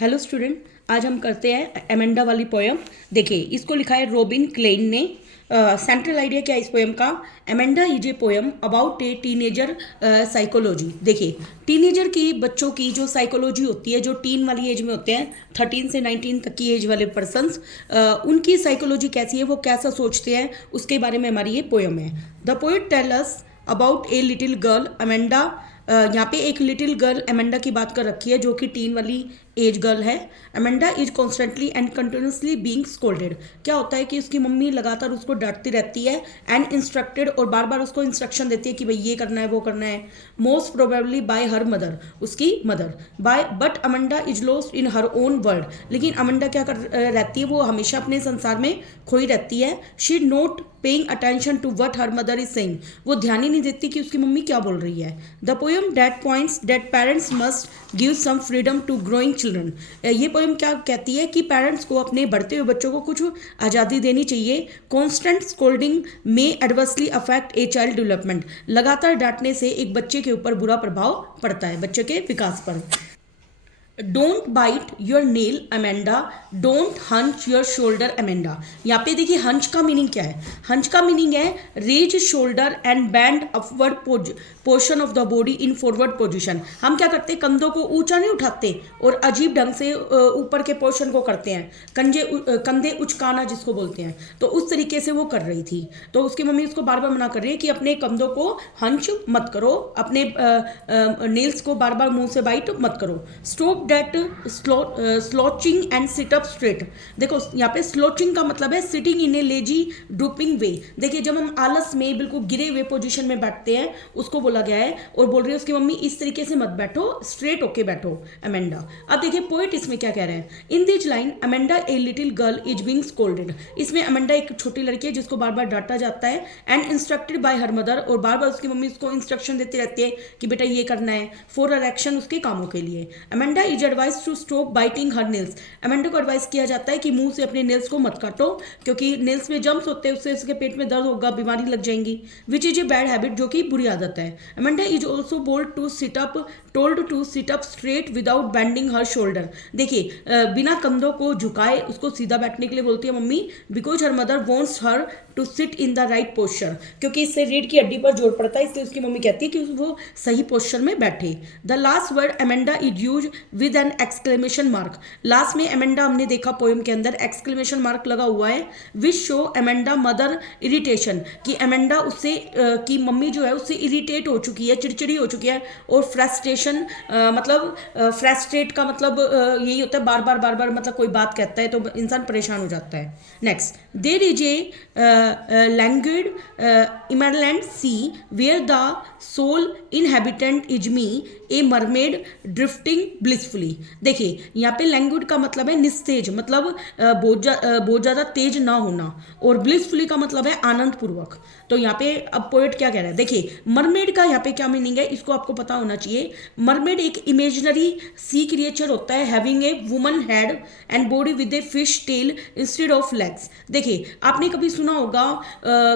Hello student, आज हम करते हैं एमेंडा वाली पोयम। देखिए, इसको लिखा है रॉबिन क्लेन ने। सेंट्रल आइडिया क्या है इस पोयम का? Amanda is a poem about A teenager psychology. देखिए, टीनेजर की बच्चों की जो साइकोलॉजी होती है, जो टीन वाली एज में होते हैं, 13 से 19 तक की एज वाले पर्सनस, उनकी साइकोलॉजी कैसी है, वो कैसा सोचते हैं, उसके बारे में हमारी ये पोयम है। The poet tell us about a little girl Amanda. यहाँ पे एक लिटिल गर्ल अमेंडा की बात कर रखी है, जो कि टीन वाली एज गर्ल है। Amanda is constantly and continuously being scolded. क्या होता है कि उसकी मम्मी लगातार उसको डांटती रहती है एंड इंस्ट्रक्टेड, और बार बार उसको इंस्ट्रक्शन देती है कि भाई ये करना है, वो करना है। Most probably by her mother, उसकी mother. By but Amanda is lost in her own world. लेकिन अमेंडा क्या कर रहती है, वो हमेशा अपने संसार में खोई रहती है। She not paying attention to what her mother is saying. वो ध्यान ही नहीं देती कि उसकी मम्मी क्या बोल रही है। The poem that points that parents must give some freedom to growing children. ये पोएम क्या कहती है कि पेरेंट्स को अपने बढ़ते हुए बच्चों को कुछ आज़ादी देनी चाहिए। कॉन्स्टेंट स्कोल्डिंग में adversely affect a child development. लगातार डांटने से एक बच्चे के ऊपर बुरा प्रभाव पड़ता है, बच्चे के विकास पर। Don't bite your nail Amanda, don't hunch your shoulder Amanda. यहाँ पे देखिए, हंच का मीनिंग क्या है? हंच का मीनिंग है raise shoulder and bend upward portion of the body in forward position. हम क्या करते हैं, कंधों को ऊंचा नहीं उठाते और अजीब ढंग से ऊपर के पोर्शन को करते हैं, कंधे उचकाना जिसको बोलते हैं। तो उस तरीके से वो कर रही थी। तो उसकी मम्मी उसको बार बार मना कर रही है कि अपने कंधों को हंच मत करो, अपने नेल्स को बार बार मुंह से बाइट मत करो। Stop that slouching and sit up straight. देखो, यहाँ पे स्लोचिंग का मतलब है sitting in a lazy drooping way. देखिए, जब हम आलस में बिल्कुल गिरे हुए पोजीशन में बैठते हैं, उसको बोला गया है। और बोल रही है उसकी मम्मी, इस तरीके से मत बैठो, स्ट्रेट होके बैठो अमेंडा। अब देखिए, पोएट इसमें क्या कह रहे हैं। In this line Amanda A little girl is being scolded. इसमें अमेंडा एक छोटी लड़की है जिसको बार बार डांटा जाता है and instructed by her mother, और बार बार उसकी मम्मी उसको इंस्ट्रक्शन देती रहती है कि बेटा ये करना है, फॉर हर एक्शन, उसके कामों के लिए। Amanda is advise to stop biting her nails. Amanda को एडवाइस किया जाता है कि मुंह से अपने नेल्स को मत काटो, क्योंकि नेल्स में जम्स होते हैं, उससे उसके पेट में दर्द होगा, बीमारी लग जाएंगी। Which is a bad habit, जो कि बुरी आदत है। Amanda is also bold to sit up told to sit up straight without bending her shoulder. देखिए, बिना कंधों को झुकाए उसको सीधा बैठने के लिए बोलती है mummy, because her mother wants her to sit in the right posture. क्योंकि इससे रीढ़ की हड्डी पर जोर पड़ता है, इसलिए उसकी मम्मी कहती है कि वो सही पोस्चर में बैठे। The last word Amanda is use with an exclamation mark. Last में अमेंडा हमने देखा पोएम के अंदर एक्सक्लेमेशन मार्क लगा हुआ है, which show Amanda mother irritation, कि अमेंडा उससे की मम्मी जो है उससे इरिटेट हो चुकी है, चिड़चिड़ी हो चुकी है। और फ्रस्ट्रेशन मतलब फ्रस्ट्रेट का मतलब यही होता है, बार बार मतलब कोई बात कहता है तो इंसान परेशान हो जाता है। Next, there is a languid inland sea where the sole inhabitant is me, a mermaid drifting blissfully। देखिए, यहाँ पे लैंग्विड का मतलब है निस्तेज, मतलब बहुत ज़्यादा तेज ना होना, और ब्लिसफुली का मतलब है आनंद पूर्वक। तो यहाँ पे अब पोएट क्या कह रहा है, देखिए, मरमेड का यहाँ पे क्या मीनिंग है, इसको आपको पता होना चाहिए। मरमेड एक इमेजिनरी सी क्रिएचर होता है, having a woman head and body with a fish tail instead of legs. देखिए, आपने कभी सुना होगा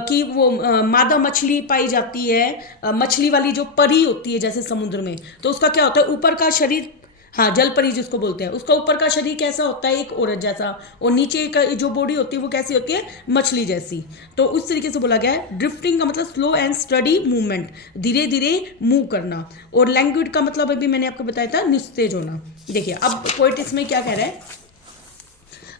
कि वो मादा मछली पाई जाती है, मछली वाली जो परी होती है जैसे समुद्र में, तो उसका क्या होता है, ऊपर का शरीर, हाँ जल परी जिसको बोलते हैं, उसका ऊपर का शरीर कैसा होता है, एक औरत जैसा, और नीचे का जो बॉडी होती है वो कैसी होती है, मछली जैसी। तो उस तरीके से बोला गया है। ड्रिफ्टिंग का मतलब स्लो एंड स्टडी मूवमेंट, धीरे धीरे मूव करना। और लैंग्विड का मतलब अभी मैंने आपको बताया था, निस्तेज होना। देखिए, अब पोएट इसमें क्या कह रहा है,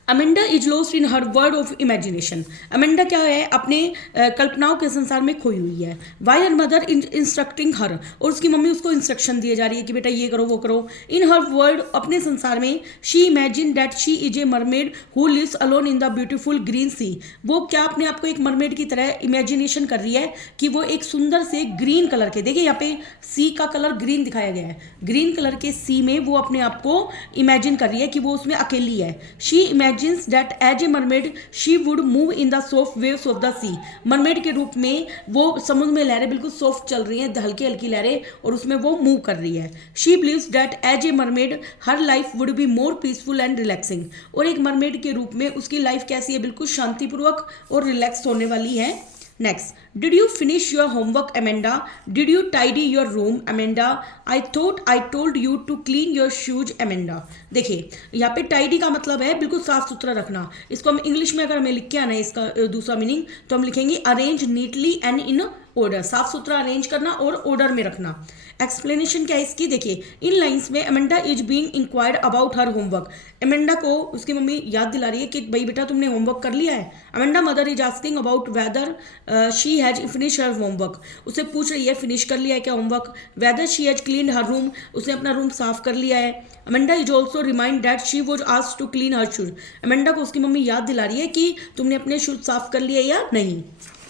Amanda is lost in her world of imagination. Amanda क्या है, अपने कल्पनाओं के संसार में खोई हुई है। वाई हर मदर इंस्ट्रक्टिंग हर, और उसकी मम्मी उसको इंस्ट्रक्शन दिए जा रही है कि बेटा ये करो वो करो। इन हर वर्ल्ड, अपने संसार में, she imagine that she is a mermaid who lives alone in the beautiful green sea. वो क्या अपने आप को एक मरमेड की तरह इमेजिनेशन कर रही है कि वो एक सुंदर से ग्रीन कलर के, देखिए यहाँ पे सी का कलर ग्रीन दिखाया गया है, ग्रीन कलर के सी में वो अपने आप को इमेजिन कर रही है कि वो उसमें अकेली है। She imagines that as a mermaid she would move in the soft waves of the sea। Mermaid के रूप में वो समुद्र में लहरें बिल्कुल सॉफ्ट चल रही हैं, हल्की हल्की लहरें, और उसमें वो मूव कर रही है। she believes that as a mermaid her life would be more peaceful and relaxing। और एक मरमेड के रूप में उसकी लाइफ कैसी है, बिल्कुल शांतिपूर्वक और रिलैक्स होने वाली है। Next, did you finish your homework Amanda? Did you tidy your room Amanda? I thought I told you to clean your shoes Amanda. देखिए यहाँ पे टाइडी का मतलब है बिल्कुल साफ सुथरा रखना। इसको हम इंग्लिश में अगर हमें लिख के आना है इसका दूसरा मीनिंग, तो हम लिखेंगे arrange neatly and in order, साफ सुथरा अरेंज करना और ऑर्डर में रखना। एक्सप्लेनेशन क्या है इसकी, देखिए इन लाइंस में Amanda is being inquired about her homework. Amanda को उसकी मम्मी याद दिला रही है कि भाई बेटा तुमने होमवर्क कर लिया है। Amanda mother is asking about whether she has finish her homework, उसे पूछ रही है फिनिश कर लिया है क्या homework. Whether she has clean her room, उसने अपना रूम साफ कर लिया है। Amanda is also remind that she was asked to clean her shoes, Amanda को उसकी मम्मी याद दिला रही है कि तुमने अपने शूज साफ कर लिए या नहीं।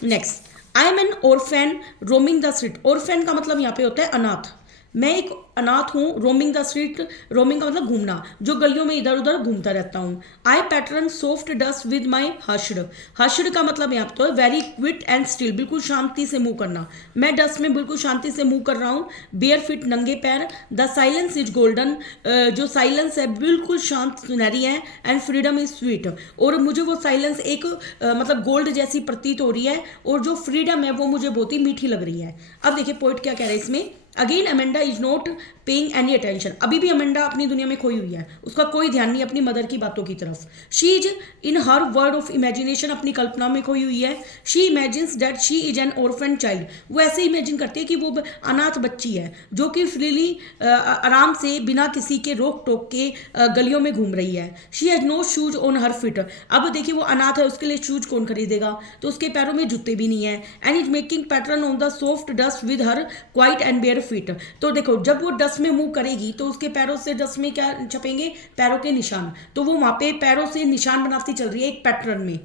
Next, I am an orphan roaming the street. Orphan का मतलब यहाँ पे होता है अनाथ। मैं एक अनाथ हूँ। रोमिंग द स्ट्रीट, रोमिंग का मतलब घूमना, जो गलियों में इधर उधर घूमता रहता हूँ। I pattern soft dust with my hushed, hushed का मतलब यहाँ पे तो वेरी क्विट एंड स्टिल, बिल्कुल शांति से मूव करना। मैं डस्ट में बिल्कुल शांति से मूव कर रहा हूँ। बेयर फिट, नंगे पैर। द साइलेंस इज गोल्डन, जो साइलेंस है बिल्कुल शांत सुनहरी है। एंड फ्रीडम इज स्वीट, और मुझे वो साइलेंस एक मतलब गोल्ड जैसी प्रतीत हो रही है, और जो फ्रीडम है वो मुझे बहुत ही मीठी लग रही है। अब देखिए पोइट क्या कह रहे हैं इसमें, again Amanda is not paying any attention, अभी भी अमेंडा अपनी दुनिया में खोई हुई है, उसका कोई ध्यान नहीं अपनी मदर की बातों की तरफ। She is in her word of imagination, अपनी कल्पना में खोई हुई है। She imagines that she is an orphan child, वो ऐसे इमेजिन करती है कि वो अनाथ बच्ची है जो कि फ्रीली आराम से बिना किसी के रोक टोक के गलियों में घूम रही है। She has no shoes on her feet, अब देखिए वो अनाथ है, उसके लिए शूज कौन खरीदेगा, तो उसके पैरों में जूते भी नहीं है। And is making pattern on the soft dust with her quiet and bare feet, तो देखो जब वो डस्ट में मूव करेगी तो उसके पैरों से डस्ट में क्या छपेंगे, पैरों के निशान, तो वो वहां पे पैरों से निशान बनाती चल रही है एक पैटर्न में।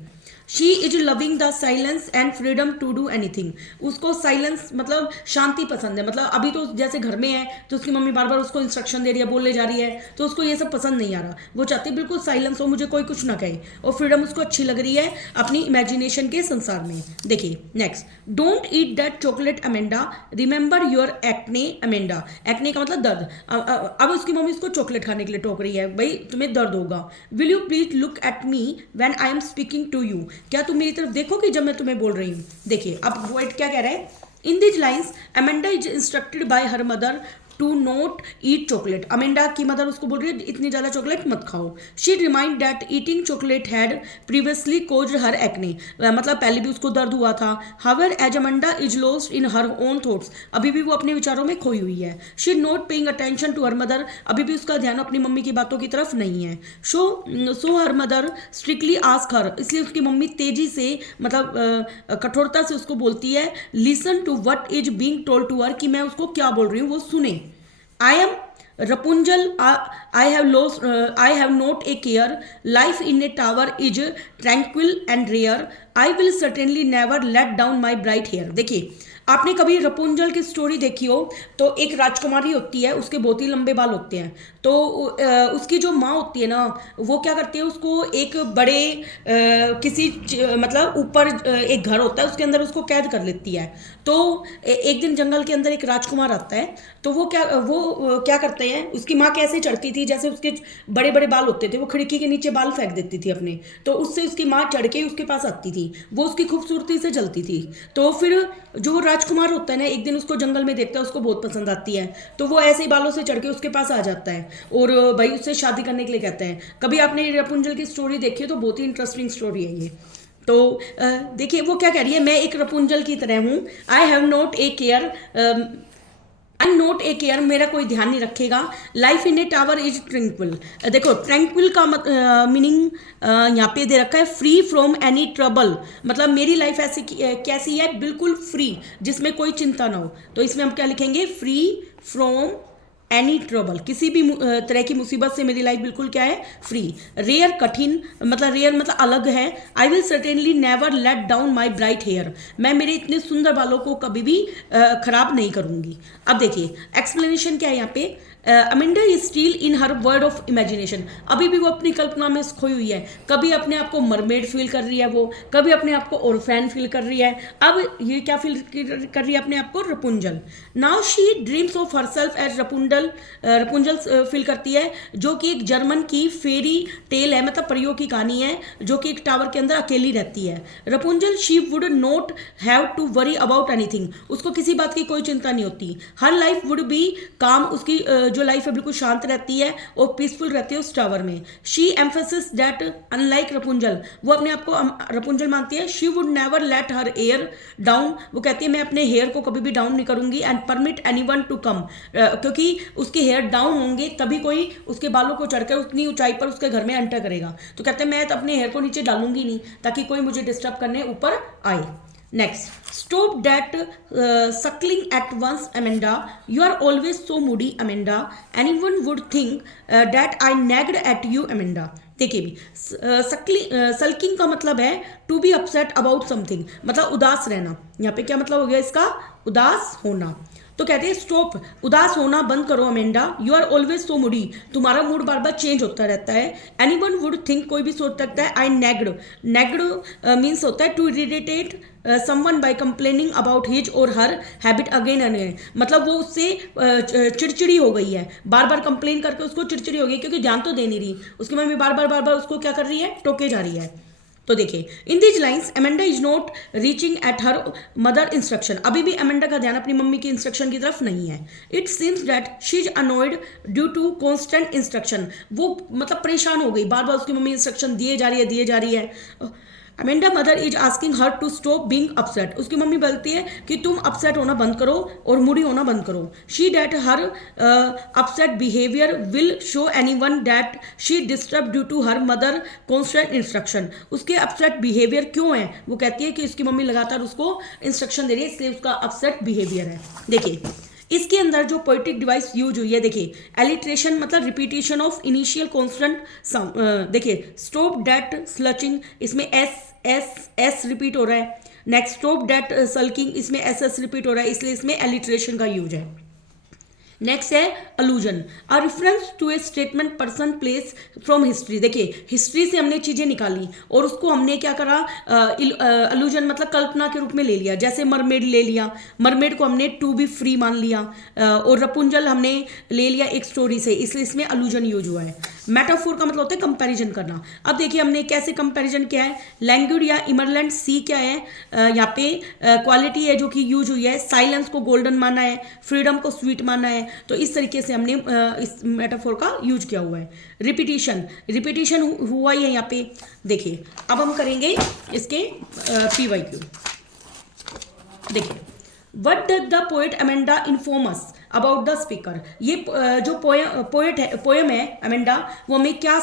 She is loving the silence and freedom to do anything, उसको साइलेंस मतलब शांति पसंद है। मतलब अभी तो जैसे घर में है तो उसकी मम्मी बार बार उसको इंस्ट्रक्शन दे रही है, बोलने जा रही है, तो उसको ये सब पसंद नहीं आ रहा। वो चाहती बिल्कुल साइलेंस हो, मुझे कोई कुछ ना कहे, और फ्रीडम उसको अच्छी लग रही है अपनी इमेजिनेशन के संसार में। देखिए next, don't eat that chocolate Amanda, remember your acne Amanda. Acne का मतलब दर्द। अब उसकी मम्मी उसको चॉकलेट खाने के लिए टोक रही है, भाई तुम्हें दर्द होगा। Will you please look at me when I am speaking to you, क्या तुम मेरी तरफ देखोगे जब मैं तुम्हें बोल रही हूँ। देखिए अब वर्ड क्या कह रहा है, in this lines Amanda is instructed by her mother to not eat chocolate, Amanda की मदर उसको बोल रही है इतनी ज़्यादा चॉकलेट मत खाओ। She remind that eating chocolate had previously caused her acne, मतलब पहले भी उसको दर्द हुआ था। However as Amanda is lost in her own thoughts, अभी भी वो अपने विचारों में खोई हुई है। She not paying attention to her mother, अभी भी उसका ध्यान अपनी मम्मी की बातों की तरफ नहीं है। So her mother strictly ask her, इसलिए उसकी मम्मी तेजी से मतलब कठोरता से उसको बोलती है, listen to what is being told to her, कि मैं उसको क्या बोल रही हूँ वो सुने। I am Rapunzel, I have not a care. Life in a tower is tranquil and rare. I will certainly never let down my bright hair. देखिए आपने कभी रपुंजल की स्टोरी देखी हो तो एक राजकुमारी होती है, उसके बहुत ही लंबे बाल होते हैं, तो उसकी जो माँ होती है ना वो क्या करती है, उसको एक बड़े किसी मतलब ऊपर एक घर होता है उसके अंदर उसको कैद कर लेती है। तो एक दिन जंगल के अंदर एक राजकुमार आता है, तो वो क्या करते हैं, उसकी माँ कैसे चढ़ती थी, जैसे उसके बड़े बड़े बाल होते थे वो खिड़की के नीचे बाल फेंक देती थी अपने, तो उससे उसकी माँ चढ़ के उसके पास आती थी, वो उसकी खूबसूरती से जलती थी। तो फिर जो राजकुमार होता है ना एक दिन उसको जंगल में देखता है, उसको बहुत पसंद आती है, तो वो ऐसे ही बालों से चढ़ के उसके पास आ जाता है और भाई उससे शादी करने के लिए कहते हैं। कभी आपने रपुंजल की स्टोरी देखी है तो बहुत ही इंटरेस्टिंग स्टोरी है ये। तो देखिए वो क्या कह रही है, मैं एक रपुंजल की तरह हूँ, I have not a care, I not a care, मेरा कोई ध्यान नहीं रखेगा। Life in A tower is tranquil, देखो ट्रैंक्विल का मीनिंग यहाँ पे दे रखा है फ्री फ्रॉम एनी ट्रबल, मतलब मेरी लाइफ ऐसी कैसी है, बिल्कुल फ्री, जिसमें कोई चिंता ना हो। तो इसमें हम क्या लिखेंगे, फ्री फ्रॉम एनी ट्रबल, किसी भी तरह की मुसीबत से मेरी लाइफ बिल्कुल क्या है, फ्री। रेयर कठिन, मतलब रेयर मतलब अलग है। I will certainly never let down my bright hair, मैं मेरे इतने सुंदर बालों को कभी भी खराब नहीं करूंगी। अब देखिए एक्सप्लेनेशन क्या है यहाँ पे, Amanda is still in her world of imagination, अभी भी वो अपनी कल्पना में खोई हुई है। कभी अपने आप को मरमेड फील कर रही है वो, कभी अपने आप को ओरफैन फील कर रही है, अब ये क्या फील कर रही है अपने आप को, Rapunzel. Now she dreams of herself as Rapunzel feel करती है, जो कि एक जर्मन की फेरी टेल है, मतलब परियों की कहानी है, जो कि एक टावर के अंदर अकेली रहती है। Rapunzel she would not have to worry about anything, उसको किसी बात की कोई चिंता नहीं होती। हर लाइफ वुड बी काम, उसकी जो लाइफ है बिल्कुल शांत रहती है और पीसफुल रहती है उस टावर में। She emphasis that unlike Rapunzel, वो अपने आप को रपुंजल मानती है। She would never let her air down, वो कहती है मैं अपने हेयर को कभी भी डाउन नहीं करूंगी। And permit anyone to come, क्योंकि उसके हेयर डाउन होंगे तभी कोई उसके बालों को चढ़कर उतनी ऊंचाई पर उसके घर में एंटर करेगा। तो कहते हैं मैं तो अपने हेयर को नीचे डालूंगी नहीं ताकि कोई मुझे डिस्टर्ब करने ऊपर आए। Next, stop that suckling at once, Amanda. You are always so moody, Amanda. Anyone would think that I nagged at you, Amanda. देखिए भी सल्किंग का मतलब है to be upset about something, मतलब उदास रहना। यहाँ पे क्या मतलब हो गया इसका, उदास होना। तो कहते हैं स्टॉप, उदास होना बंद करो Amanda. You are always so moody, तुम्हारा मूड बार बार चेंज होता रहता है। एनीवन वुड थिंक, कोई भी सोच सकता है। आई नेग्ड, नेग्ड मीन्स होता है to irritate someone by complaining about his or her habit again and again, मतलब वो उससे चिड़चिड़ी हो गई है, बार बार कंप्लेन करके उसको चिड़चिड़ी हो गई, क्योंकि ध्यान तो दे नहीं रही, उसकी मम्मी बार बार उसको क्या कर रही है, टोके जा रही है। तो देखिए in these lines Amanda is not reaching at her mother instruction, अभी भी अमेंडा का ध्यान अपनी मम्मी की इंस्ट्रक्शन की तरफ नहीं है। It seems that she is annoyed due to constant instruction, वो मतलब परेशान हो गई, बार बार उसकी मम्मी इंस्ट्रक्शन दिए जा रही है। Amanda mother is asking her to stop being upset, उसकी मम्मी बोलती है कि तुम अपसेट होना बंद करो और मूडी होना बंद करो। She that her upset behaviour will show anyone that she disturb due to her mother constant instruction, उसके अपसेट बिहेवियर क्यों है, वो कहती है कि उसकी मम्मी लगातार उसको इंस्ट्रक्शन दे रही है, इसलिए उसका अपसेट बिहेवियर है। देखिए इसके अंदर जो पोइटिक डिवाइस यूज हुई है, देखिए एलिट्रेशन मतलब repetition of initial constant sound. देखिए स्टॉप डैट स्लचिंग, इसमें एस रिपीट हो रहा है। नेक्स्ट स्टॉप डैट सल्किंग, इसमें एस रिपीट हो रहा है, इसलिए इसमें एलिट्रेशन का यूज है। नेक्स्ट है allusion, a reference to a statement person place from history. देखिए हिस्ट्री से हमने चीज़ें निकाली और उसको हमने क्या करा, अलूजन मतलब कल्पना के रूप में ले लिया। जैसे मरमेड ले लिया, मरमेड को हमने टू बी फ्री मान लिया, और रपुंजल हमने ले लिया एक स्टोरी से, इसलिए इसमें अलूजन यूज हुआ है। मेटाफोर का मतलब होता है कंपैरिजन करना। अब देखिए हमने कैसे कंपैरिजन किया है, लैंग्वेज या इमरलैंड सी क्या है, यहाँ पे क्वालिटी है जो कि यूज हुई है, साइलेंस को गोल्डन माना है, फ्रीडम को स्वीट माना है, तो इस तरीके से हमने इस मेटाफोर का यूज किया हुआ है। रिपीटिशन हुआ ही है यहाँ पे। देखिए अब हम करेंगे इसके PYQ। देखिए what does the poet Amanda inform us about the speaker, ये जो पोएम है अमेंडा, वो हमें क्या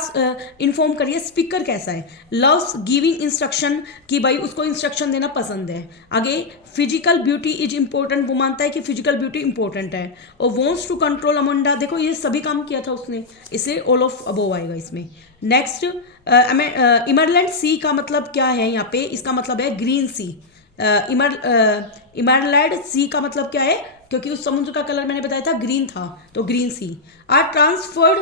इन्फॉर्म करिए, स्पीकर कैसा है। लव्स गिविंग इंस्ट्रक्शन, कि भाई उसको इंस्ट्रक्शन देना पसंद है। आगे फिजिकल ब्यूटी इज इंपॉर्टेंट, वो मानता है कि फिजिकल ब्यूटी इंपॉर्टेंट है। और वॉन्ट्स टू कंट्रोल अमेंडा, देखो ये सभी काम किया था उसने, इसलिए ऑल ऑफ अबोव आएगा इसमें। नेक्स्ट इमरलैंड सी का मतलब क्या है यहाँ पे, इसका मतलब है ग्रीन सी। इमरलैंड सी का मतलब क्या है, क्योंकि उस समुद्र का कलर मैंने बताया था ग्रीन था, तो green sea. Are transferred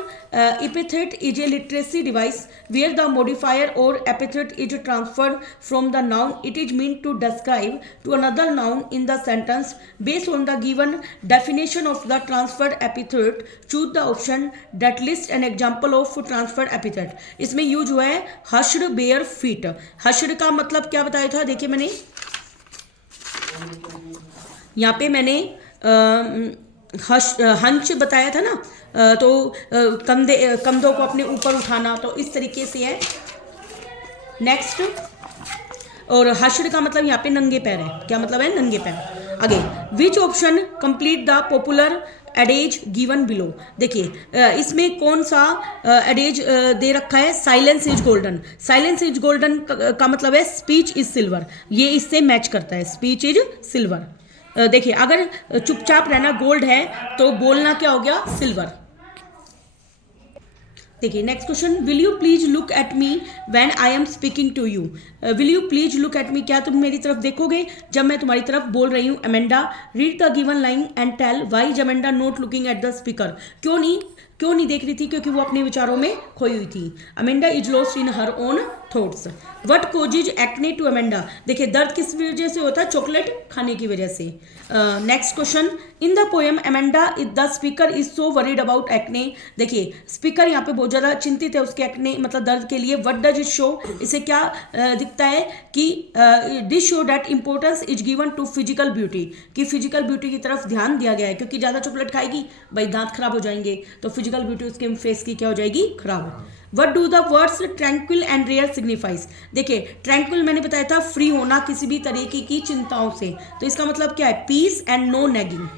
epithet is a literacy device where the modifier or epithet is transferred from the noun it is mean to describe to another noun in the sentence based on the given definition of the transferred epithet choose the option that list an example of transferred epithet. इसमें use हुआ है hushed bare feet. Hushed का मतलब क्या बताया था, देखिए मैंने यहाँ पे मैंने हंच बताया था ना, तो कंधों को अपने ऊपर उठाना, तो इस तरीके से है। नेक्स्ट और हश्र का मतलब यहाँ पे नंगे पैर है, क्या मतलब है, नंगे पैर। आगे which option complete the popular adages given below. देखिए इसमें कौन सा एडेज दे रखा है, silence is golden. Silence is golden का मतलब है स्पीच इज सिल्वर, ये इससे मैच करता है, स्पीच इज सिल्वर। देखिए अगर चुपचाप रहना गोल्ड है तो बोलना क्या हो गया, सिल्वर। देखिए next question, will you please look at me when I am speaking to you. Will you please look at me, क्या तुम मेरी तरफ देखोगे जब मैं तुम्हारी तरफ बोल रही हूँ। Amanda, read the given line and tell why is Amanda not looking at the speaker. क्यों नहीं देख रही थी, क्योंकि वो अपने विचारों में खोई हुई थी। Amanda is lost in her own thoughts. What causes acne to Amanda, देखिए दर्द किस वजह से होता है, चॉकलेट खाने की वजह से। Next question, in the poem Amanda is the speaker is so worried about acne. देखिए स्पीकर यहाँ पे बहुत ज़्यादा चिंतित है उसके एक्ने मतलब दर्द के लिए। व्हाट डज इट शो, इसे क्या दिखता है कि this show that importance is given to physical beauty, कि फिजिकल ब्यूटी की तरफ ध्यान दिया गया है, क्योंकि ज़्यादा चॉकलेट खाएगी भाई दांत खराब हो जाएंगे, तो फिजिकल ब्यूटी उसके फेस की क्या हो जाएगी, खराब। What do the words tranquil and rare signifies, देखिए ट्रैंक्विल मैंने बताया था फ्री होना किसी भी तरीके की चिंताओं से, तो इसका मतलब क्या है, peace and no nagging.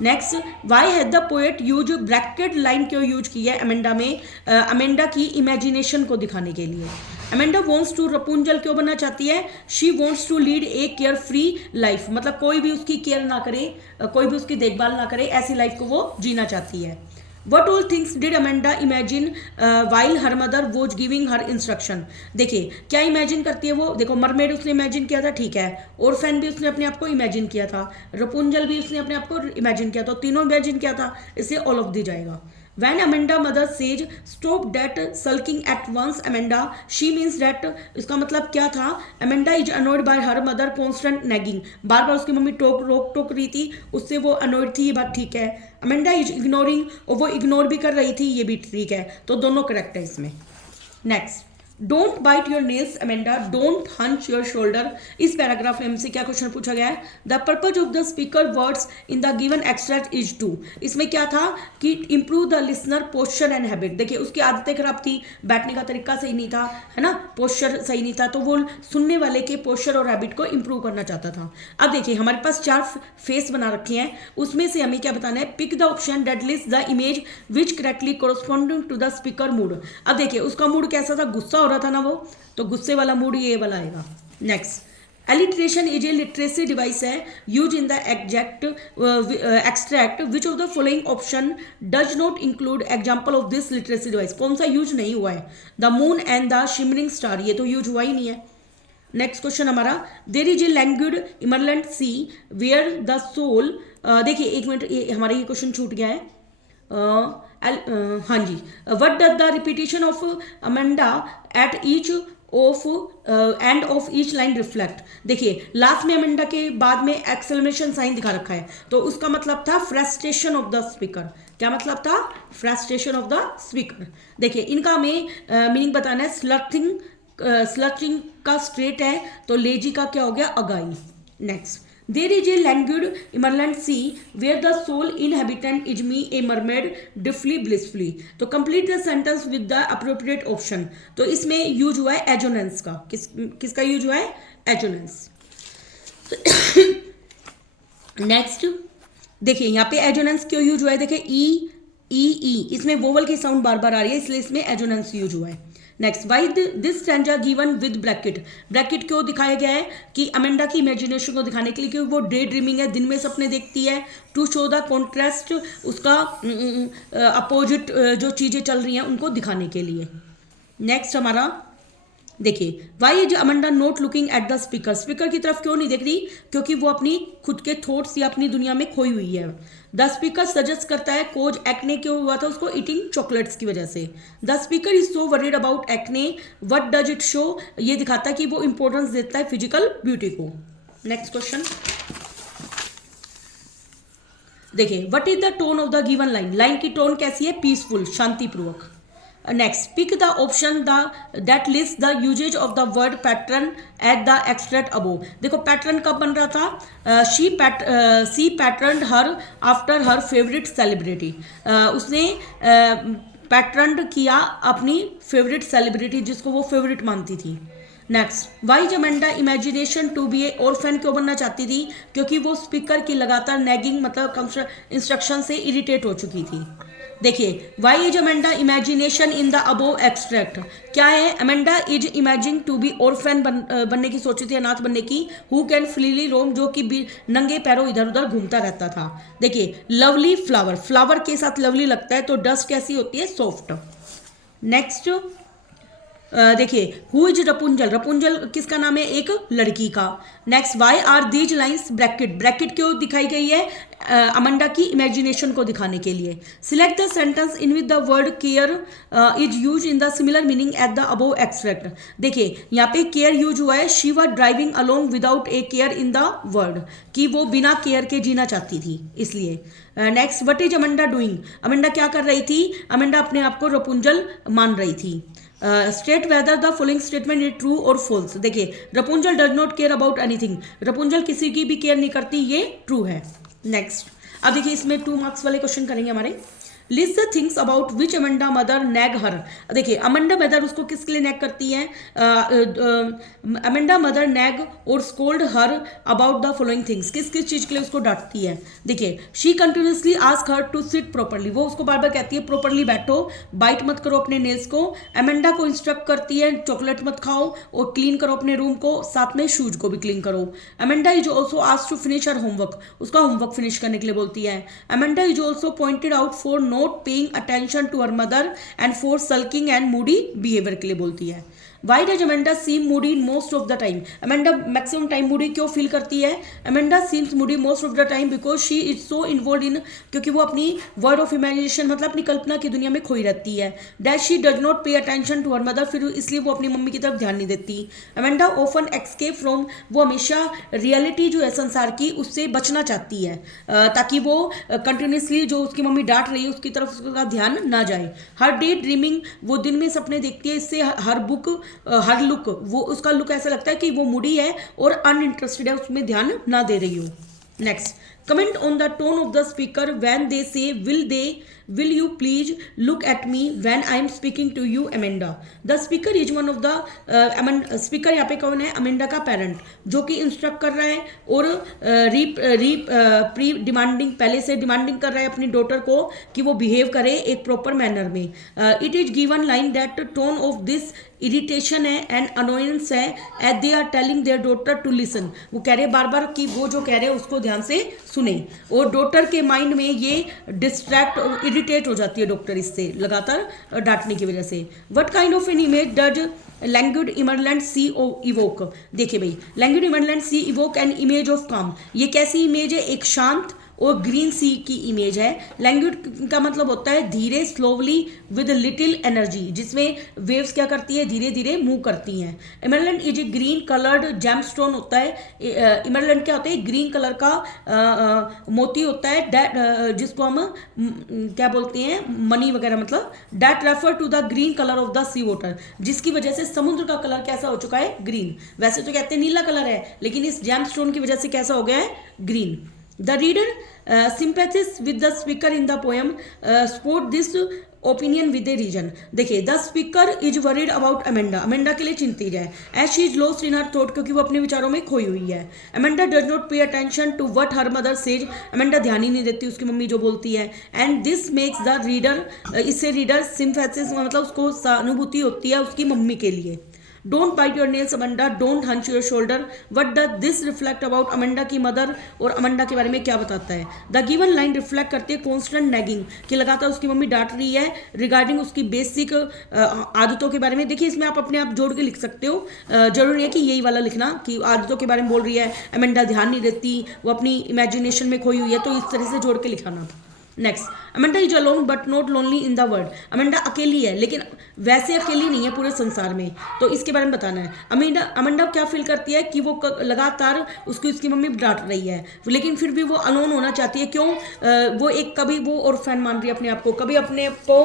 Next, why had the poet use bracket line क्यों यूज की है अमेंडा में, अमेंडा की इमेजिनेशन को दिखाने के लिए। अमेंडा वॉन्ट्स टू, रपुंजल क्यों बनना चाहती है, she wants to lead a care free life, मतलब कोई भी उसकी केयर ना करे, कोई भी उसकी देखभाल ना करे, ऐसी लाइफ को वो जीना चाहती है। What all things did Amanda imagine while her mother was giving her instruction? देखिए क्या इमेजिन करती है वो, देखो मरमेड उसने इमेजिन किया था, ठीक है, ऑर्फेन भी उसने अपने आप को इमेजिन किया था, रपुंजल भी उसने अपने आप को इमेजिन किया था, तीनों इमेजिन किया था, इससे ऑल ऑफ दी जाएगा। When Amanda mother says stop that sulking at once Amanda, she means that, इसका मतलब क्या था, Amanda is annoyed by her mother constant nagging, बार बार उसकी मम्मी रोक टोक रही थी, उससे वो annoyed थी, ये बात ठीक है। Amanda is ignoring, और वो इग्नोर भी कर रही थी, ये भी ठीक है, तो दोनों करेक्ट है इसमें। Next, don't bite your nails Amanda, don't hunch your shoulder, इस पैराग्राफ में हमसे क्या क्वेश्चन पूछा गया है, the purpose of the speaker words in the given extract is to, इसमें क्या था कि improve the listener posture and habit. देखिए उसकी आदतें खराब थी, बैठने का तरीका सही नहीं था, है ना, पोस्चर सही नहीं था, तो वो सुनने वाले के पोस्चर और हैबिट को इंप्रूव करना चाहता था। अब देखिए हमारे पास 4 फेस बना रखे हैं, उसमें से हमें क्या बताना है, pick the option that list the image which correctly corresponding to the speaker mood. अब देखिए उसका मूड कैसा था, गुस्सा हो रहा था ना वो, तो गुस्से वाला मूड ये वाला आएगा। Next, alliteration is a literacy device है use in the extract which of the following option does not include example of this literacy device, कौन सा यूज नहीं हुआ है, the moon and the shimmering star, ये तो यूज हुआ ही नहीं है। नेक्स्ट क्वेश्चन हमारा, there is a languid emerald sea where the soul, देखिए एक मिनट हमारा ये क्वेश्चन छूट गया है, हाँ जी, what does the repetition of Amanda at each of end of each line reflect, देखिए लास्ट में अमेंडा के बाद में एक्सेलरेशन साइन दिखा रखा है, तो उसका मतलब था फ्रस्ट्रेशन ऑफ द स्पीकर, क्या मतलब था, फ्रस्ट्रेशन ऑफ द स्पीकर। देखिए इनका हमें मीनिंग बताना है, स्लचिंग का स्ट्रेट है, तो लेजी का क्या हो गया, अगाई। Next, there is a languid emerald sea where the soul inhabitant is me a mermaid deftly blissfully, तो complete the sentence with the appropriate option, तो इसमें यूज हुआ है एजोनेंस का, किसका यूज हुआ है, एजोनेंस। नेक्स्ट देखिए यहाँ पे एजोनेंस क्यों यूज हुआ है, देखिए ई इसमें वोवल की साउंड बार बार आ रही है, इसलिए इसमें एजोनेंस यूज हुआ है। Next, why this stanza given with bracket, bracket क्यों दिखाया गया है कि अमेंडा की इमेजिनेशन को दिखाने के लिए, क्योंकि वो डे ड्रीमिंग है, दिन में सपने देखती है, टू शो द कॉन्ट्रास्ट, उसका अपोजिट जो चीज़ें चल रही हैं उनको दिखाने के लिए। नेक्स्ट हमारा देखिए, why is Amanda not looking at the speaker, speaker की तरफ क्यों नहीं देख रही, क्योंकि वो अपनी खुद के थॉट्स या अपनी दुनिया में खोई हुई है। द स्पीकर सजेस्ट करता है कोज एक्ने क्यों हुआ था उसको, ईटिंग चॉकलेट्स की वजह से। The speaker is so worried about acne, what does it show, ये दिखाता है कि वो इंपॉर्टेंस देता है फिजिकल ब्यूटी को। नेक्स्ट क्वेश्चन देखिए, what is the tone of the given line, line की टोन कैसी है, पीसफुल, शांतिपूर्वक। Next, pick the option that list the uses of the word pattern at the extract above, देखो pattern कब बन रहा था, see pattern her after her favourite celebrity, उसने पैटर्न किया अपनी फेवरेट सेलिब्रिटी जिसको वो फेवरेट मानती थी। Next, why Amanda imagination to be a orphan क्यों बनना चाहती थी, क्योंकि वो स्पीकर की लगातार नैगिंग मतलब इंस्ट्रक्शन से इरिटेट हो चुकी थी। देखिए, why is Amanda imagination in the above extract, क्या है, Amanda is imaging to be orphan बनने की सोची थी, अनाथ बनने की, हु कैन फ्रीली रोम, जो कि नंगे पैरों इधर उधर घूमता रहता था। देखिए, लवली फ्लावर, फ्लावर के साथ लवली लगता है, तो डस्ट कैसी होती है, सॉफ्ट। नेक्स्ट देखिए, हु इज रपुंजल, रपुंजल किसका नाम है, एक लड़की का। Next, why are these lines bracket, bracket क्यों दिखाई गई है, अमंडा की इमेजिनेशन को दिखाने के लिए। Select the sentence in with the word care is use in the similar meaning at the above extract. देखिए यहाँ पे केयर यूज हुआ है, she was driving along without A care in the word, कि वो बिना केयर के जीना चाहती थी इसलिए। Next, what is Amanda doing, Amanda क्या कर रही थी, अमंडा अपने आप को रपुंजल मान रही थी। State whether the following statement is true or false. देखिए, Rapunzel does not care about anything, Rapunzel किसी की भी केयर नहीं करती, ये ट्रू है। नेक्स्ट, अब देखिए इसमें 2 मार्क्स वाले क्वेश्चन करेंगे हमारे। List the things about which Amanda mother nag her. देखिए, अमंडा मदर उसको किसके लिए नैग करती है, Amanda mother nag or scold her about the following things, किस किस चीज के लिए उसको डांटती है। देखिए, she continuously ask her to sit properly, वो उसको बार बार कहती है प्रॉपरली बैठो, बाइट मत करो अपने नेल्स को। अमंडा को इंस्ट्रक्ट करती है चॉकलेट मत खाओ और क्लीन करो अपने रूम को, साथ में शूज को भी क्लीन करो। Amanda is also ask to finish her homework, उसका होमवर्क फिनिश करने के लिए बोलती है। Amanda is also pointed out for not paying attention to her mother and for sulking and moody behavior के लिए बोलती है। Why does Amanda seem moody most of the time? Amanda maximum time moody क्यों feel करती है? Amanda seems moody most of the time because she is so involved in, क्योंकि वो अपनी वर्ड ऑफ इमेजिनेशन मतलब अपनी कल्पना की दुनिया में खोई रहती है। That she does not pay attention to her mother, फिर इसलिए वो अपनी मम्मी की तरफ ध्यान नहीं देती। Amanda often escape from, वो हमेशा रियलिटी जो है संसार की उससे बचना चाहती है, ताकि वो कंटिन्यूसली जो उसकी मम्मी डांट रही है उसकी तरफ उसका ध्यान ना जाए। हर डे ड्रीमिंग, वो दिन में सपने देखती है, इससे हर बुक हर लुक, वो उसका लुक ऐसा लगता है कि वो मूडी है और अनइंटरेस्टेड है, उसमें ध्यान ना दे रही हो। Next, comment on the tone of the speaker when they से will you please look at me when I am speaking to you Amanda। the speaker is one of the speaker यहाँ पे कौन है, अमेंडा का parent, जो कि instruct कर रहा है और प्री डिमांडिंग, पहले से डिमांडिंग कर रहा है अपनी डॉटर को कि वो बिहेव करे एक प्रॉपर मैनर में। It is given line that tone of this irritation है एंड अनोयंस है as they are telling their daughter to listen, वो कह रहे बार बार कि वो जो कह रहे हैं उसको ध्यान से सुने, और डॉटर के माइंड में ये डिस्ट्रैक्ट इरिटेट हो जाती है डॉक्टर इससे लगातार डांटने की वजह से। What kind of an image does language emerald sea evoke. देखिए भाई, language emerald sea evoke an image of काम, ये कैसी इमेज है, एक शांत और ग्रीन सी की इमेज है। लैंग्वेज का मतलब होता है धीरे, स्लोवली, विद लिटिल एनर्जी, जिसमें वेव्स क्या करती है, धीरे धीरे मूव करती हैं। इमरलैंड is a green coloured gemstone होता है। इमरलैंड क्या होता है, ग्रीन कलर का मोती होता है, जिसको हम क्या बोलते हैं, मनी वगैरह, मतलब that refer to the green colour of the sea water, जिसकी वजह से समुद्र का कलर कैसा हो चुका है, ग्रीन। वैसे तो कहते हैं नीला कलर है, लेकिन इस जैमस्टोन की वजह से कैसा हो गया है, green. The reader sympathizes with the speaker in the poem, support this opinion with a reason। देखिए, the speaker is worried about Amanda, Amanda के लिए चिंतित है, as she is lost in her thought, क्योंकि वो अपने विचारों में खोई हुई है। Amanda does not pay attention to what her mother says, Amanda ध्यान ही नहीं देती उसकी मम्मी जो बोलती है। and this makes the reader, इससे रीडर sympathize मतलब उसको सहानुभूति होती है उसकी मम्मी के लिए। Don't bite your nails Amanda, don't hunch your shoulder, what does this reflect about Amanda की मदर, और अमंडा के बारे में क्या बताता है। द गिवन लाइन रिफ्लेक्ट करती है कॉन्स्टेंट नैगिंग, कि लगातार उसकी मम्मी डांट रही है रिगार्डिंग उसकी बेसिक आदतों के बारे में। देखिए, इसमें आप अपने आप जोड़ के लिख सकते हो, जरूरी है कि यही वाला लिखना कि आदतों के बारे में बोल रही है, अमंडा ध्यान नहीं देती, वो अपनी इमेजिनेशन में खोई हुई है, तो इस तरह से जोड़ के लिखाना। Next, Amanda is alone but not lonely in the world, Amanda अकेली है लेकिन वैसे अकेली नहीं है पूरे संसार में, तो इसके बारे में बताना है। अमेंडा क्या फील करती है कि वो लगातार उसकी मम्मी डांट रही है, लेकिन फिर भी वो अलोन होना चाहती है। क्यों? वो एक कभी वो ऑर्फन मान रही है अपने आप को, कभी अपने आप को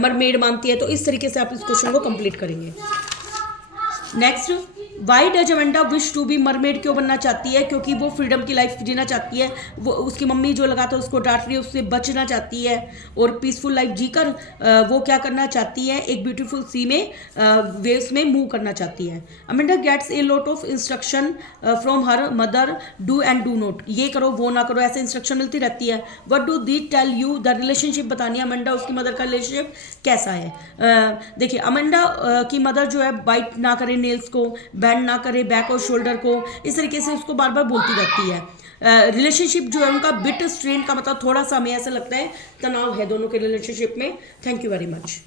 मरमेड मानती है। तो इस तरीके से आप इस क्वेश्चन को कंप्लीट करेंगे। Next, why does Amanda wish to be mermaid, क्यों बनना चाहती है? क्योंकि वो फ्रीडम की लाइफ जीना चाहती है, वो उसकी मम्मी जो लगातार उसको डांट रही है उससे बचना चाहती है, और पीसफुल लाइफ जीकर वो क्या करना चाहती है, एक ब्यूटीफुल सी में वेव्स में मूव करना चाहती है। Amanda gets a lot of instruction from her mother, do and do not, ये करो वो ना करो, ऐसे इंस्ट्रक्शन मिलती रहती है। What do they tell you, the relationship बतानी है अमेंडा उसकी मदर का रिलेशनशिप कैसा है। देखिए, अमेंडा की मदर जो है बाइट ना करे नेल्स को, बैंड ना करे बैक और शोल्डर को, इस तरीके से उसको बार बार बोलती रहती है। रिलेशनशिप जो है उनका बिट स्ट्रेन का मतलब थोड़ा सा हमें ऐसा लगता है तनाव है दोनों के रिलेशनशिप में। Thank you very much.